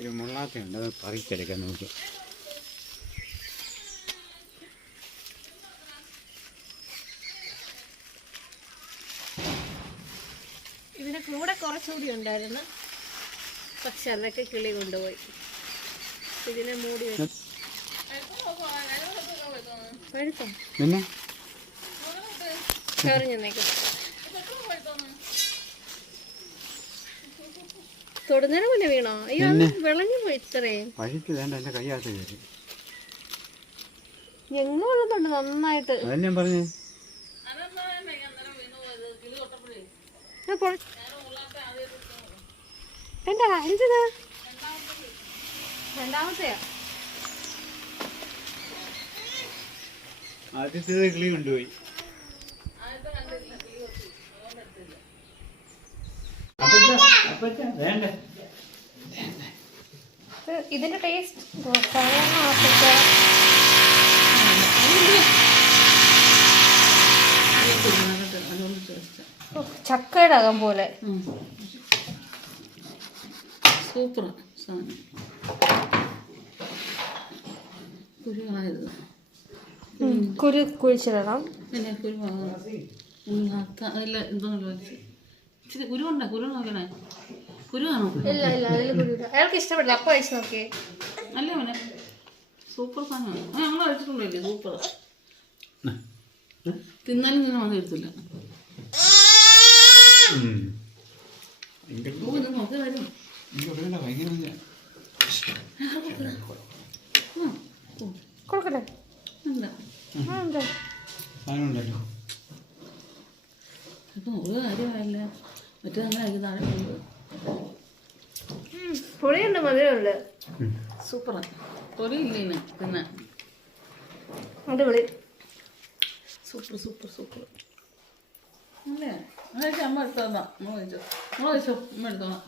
ഒരു മുള്ളാത്തയുണ്ട്, അത് പറിച്ചെടുക്കാൻ നോക്കി. ഇതിന്റെ കൂടെ കുറച്ചുകൂടി ഉണ്ടായിരുന്നു, പക്ഷെ അതൊക്കെ കിളി കൊണ്ടുപോയി. ഇതിനെ മൂടി വെച്ചു. പിന്നെ തൊടുന്നതിന് മുന്നേ വീണോ? അയ്യോ, വിളഞ്ഞു പോയി. ഇത്രയും പഴുത്ത് വേണ്ട, എന്റെ കൈയാത്ത കയറി. ഞങ്ങൾ വെള്ളുന്നുണ്ട് നന്നായിട്ട്. അതന്നെ പറഞ്ഞു. രണ്ടാമത്തെയാ. ആദ്യത്തെ കിളി കൊണ്ടുപോയി. ഇതിന്റെ ടേസ്റ്റ് ചക്കയുടെ അകം പോലെ സൂപ്പർ സാധനം. കുരു കുഴിച്ചിടണം. പിന്നെ ഇച്ചിരി കുരുണ്ട. കുരു നോക്കണേ. കുരു കാണോ? ഇല്ല ഇല്ല, അതിൽ കുരു. അയാൾക്ക് ഇഷ്ടപ്പെടില്ല. അപ്പൊ കഴിച്ചു നോക്കിയേ. അല്ലേ മോനെ, സൂപ്പർ സാധനമാണ്. ഞങ്ങൾ കഴിച്ചിട്ടുള്ളല്ലേ, സൂപ്പർ. തിന്നാലും ഞാൻ വന്ന് എടുത്തില്ല. നോക്കി വരും. കൊടുക്കട്ടെ. ഇപ്പം ഒരു കാര്യമായില്ല. മറ്റേ അങ്ങനെ താഴെ പുളിയുണ്ട്, മധുരമുണ്ട്. സൂപ്പറാണ്. തൊലിയില്ലേ പിന്നെ. അടിപൊളി. സൂപ്പർ സൂപ്പർ സൂപ്പർ അല്ലേ? അതൊക്കെ അമ്മ എടുത്തോളാം. അമ്മ കഴിച്ചോ, അമ്മ കഴിച്ചോ, അമ്മ എടുത്തോളാം.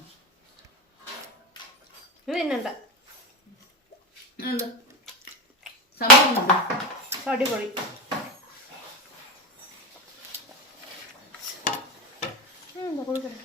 ഇത് തിന്നണ്ട. എന്താ സംഭവം? അടിപൊളി. കൊടുക്കട്ടെ.